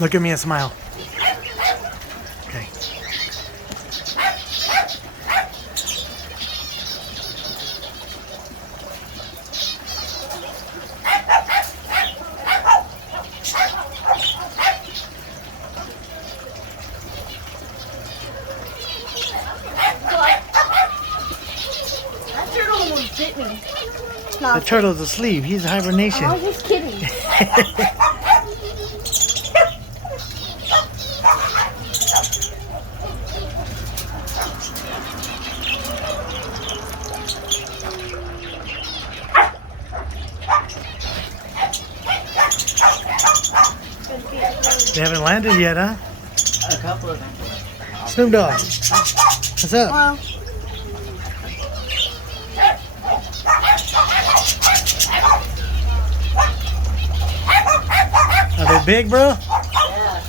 Look at me and smile. Okay. That turtle almost bit me. The turtle's asleep. He's hibernation. I was just kidding. They haven't landed yet, huh? A couple of them. Snoop Dogg. What's up? Well, Are they big, bro? Yeah.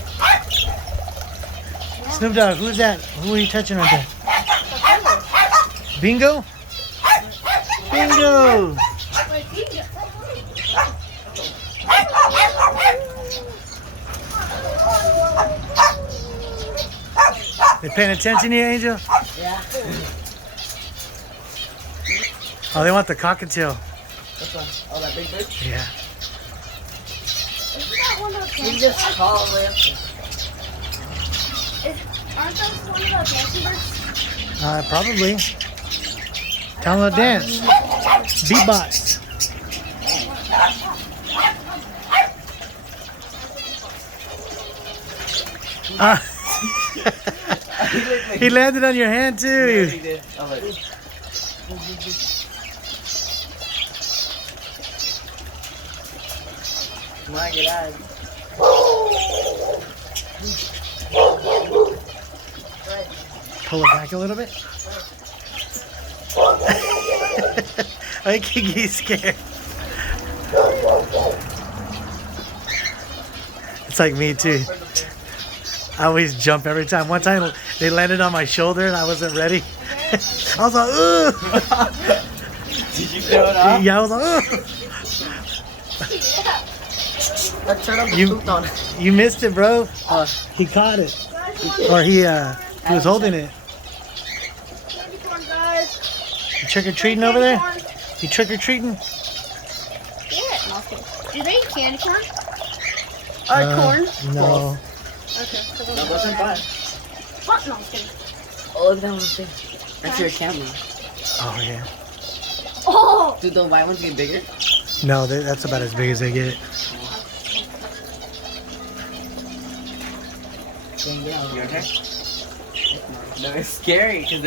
Snoop Dogg, who's that? Who are you touching right there? Bingo? Bingo! They paying attention here, Angel? Yeah. Oh, they want the cockatiel. Which one? Oh, that big bird? Yeah. isn't that one of those You fancy just birds? call away up there. Aren't those one of those fancy birds? Probably. Tell them to dance. Beatbox. He landed on your hand Yeah, too. he did. Oh, look. Come on, get out. Pull it back a little bit. I think he's scared. It's like me too. I always jump every time. One time they landed on my shoulder and I wasn't ready. I was like, ugh. Did you throw it off? Yeah, I was like, ugh. That turtle You- pooped on it. You missed it, bro. Oh, He caught it. Or he was holding it. Candy corn, guys. You trick-or-treating over there? You trick-or-treating? Yeah, no, I'm kidding. Do they eat candy corn? Or corn? No. Okay. that wasn't fun. What? No, I'm kidding. Oh, look at that one thing. That's your camera. Oh, yeah. Oh! Dude, the white ones get bigger? No, that's about as big as they get. You okay? No, it's scary because